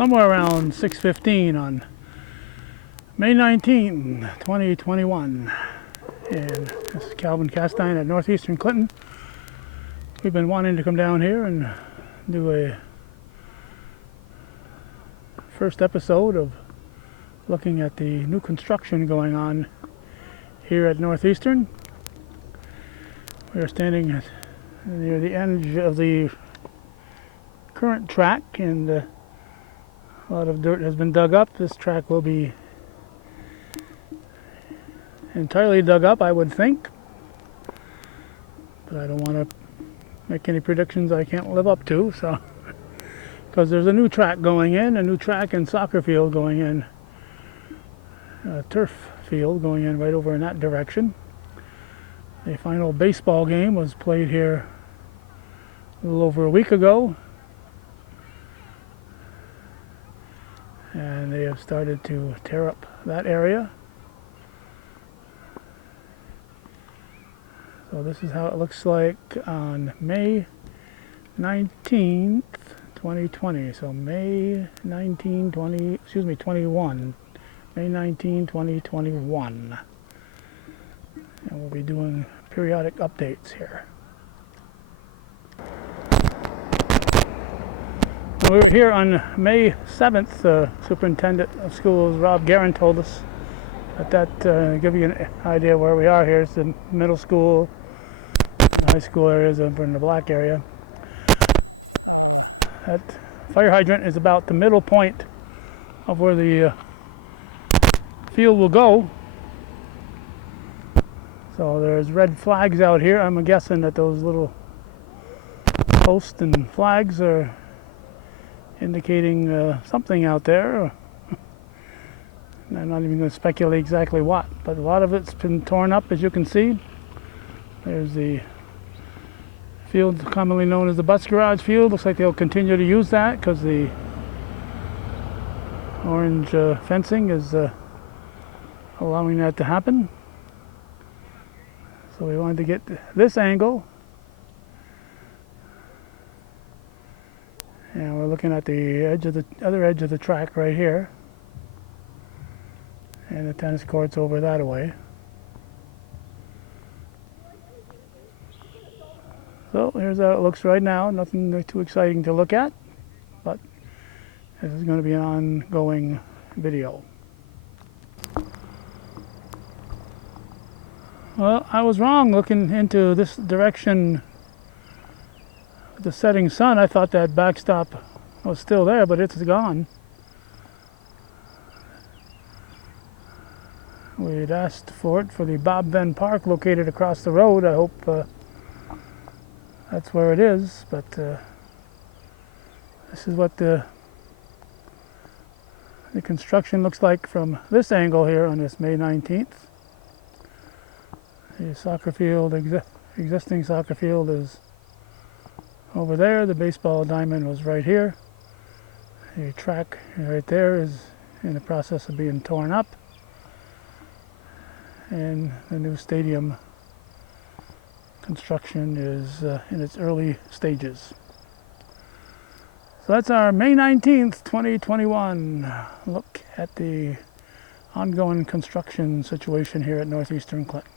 somewhere around 6:15 on May 19, 2021. And this is Calvin Castine at Northeastern Clinton. We've been wanting to come down here and do a first episode of looking at the new construction going on here at Northeastern. We are standing near the end of the current track, and a lot of dirt has been dug up. This track will be entirely dug up, I would think, but I don't want to make any predictions I can't live up to. So, because there's a new track going in, a new track and soccer field going in, a turf field going in right over in that direction. The final baseball game was played here a little over a week ago, and they have started to tear up that area. So this is how it looks like on May 19th, 2020. So May 19, 21. May 19, 2021. And we'll be doing periodic updates here. We were here on May 7th. Superintendent of Schools Rob Guerin told us that give you an idea where we are here. It's the middle school, high school areas over in the black area. That fire hydrant is about the middle point of where the field will go. So there's red flags out here. I'm guessing that those little posts and flags are indicating something out there. I'm not even going to speculate exactly what, but a lot of it's been torn up, as you can see. There's the field commonly known as the bus garage field. Looks like they'll continue to use that because the orange fencing is allowing that to happen. So we wanted to get this angle, and we're looking at the edge of the other edge of the track right here, and the tennis court's over that way. So here's how it looks right now. Nothing too exciting to look at, but this is going to be an ongoing video. Well, I was wrong looking into this direction with the setting sun. I thought that backstop was still there, but it's gone. We'd asked for it for the Bob Venn Park located across the road. I hope that's where it is, but this is what the construction looks like from this angle here on this May 19th. The soccer field, existing soccer field, is over there. The baseball diamond was right here. The track right there is in the process of being torn up, and the new stadium construction is in its early stages. So that's our May 19th, 2021 look at the ongoing construction situation here at Northeastern Clinton.